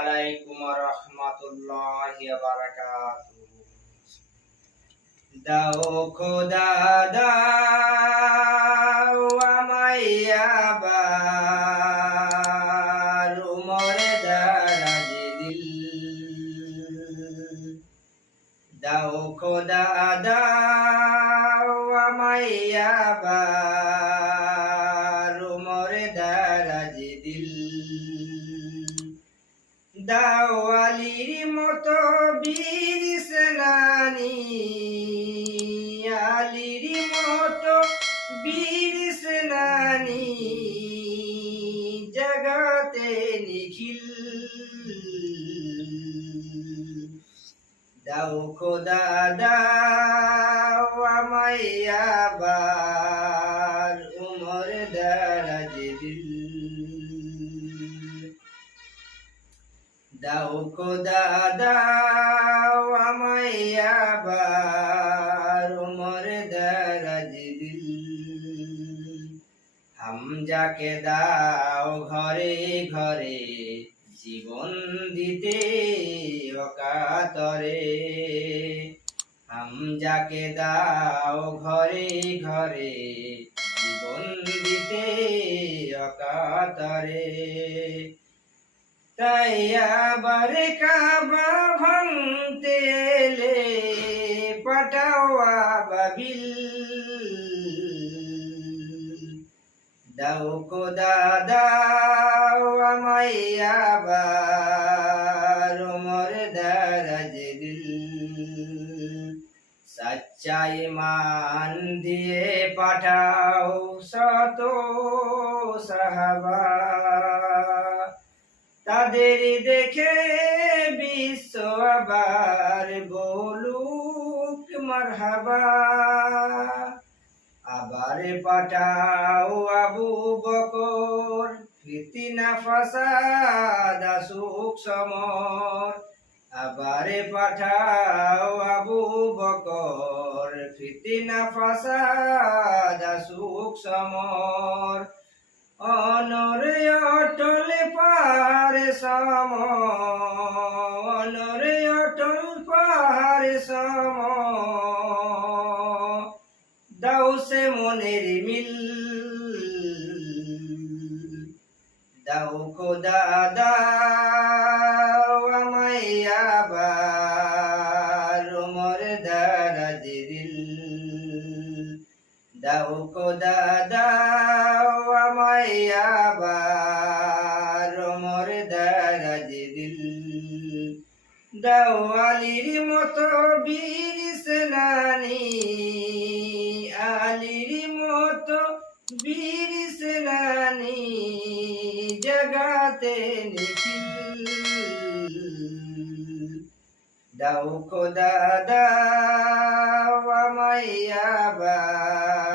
আলাইকুম ওয়া রাহমাতুল্লাহি ওয়া বারাকাতুহু। দাও খোদা দাও আমায় আবার উমরে দারাজ দিল। দাও খোদা দাও আমায় আবার উমরে দারাজ দিল। দাও আলীর মতো বীর সেনানী, আলীর মতো বীর সেনানী জগতে নিখিল। দাও খোদা দাও আমায় আবার উমর দারাজ দিল। দাও খোদা দাও আমায় আবার উমর দারাজ দিল। হামজাকে দাও ঘরে ঘরে জীবন দিতে অকাতরে। হামজাকে দাও ঘরে ঘরে জীবন দিতে অকাতরে। তাই আবার কাবা ভাঙতে এলে পাঠাও আবাবিল। দাও খোদা দাও আমায় আবার উমর দারাজ দিল। সচ্চা ঈমান দিয়ে পাঠাও শত সাহাবা। তাদের দেখে বিশ্ব আবার বলুক মারহাবা। আবার পাঠাও আবু বকর, ফিতনা ফাসাদ আসুক সমর। আবার পাঠাও আবু বকর, ফিতনা ফাসাদ আসুক সমর। অনরে অটল পাহাড় সম, অনরে অটল পাহাড় সম দাও সে মনের মিল। দাও খোদা দাও আমায় আবার উমর দারাজ দিল। দাও খোদা দাও আমায় আবার উমর দারাজ দিল। দাও আলীর মতো বীর সেনানী, আলীর মতো বীর সেনানী জগতে নিখিল। দাও খোদা দাও আমায় আবার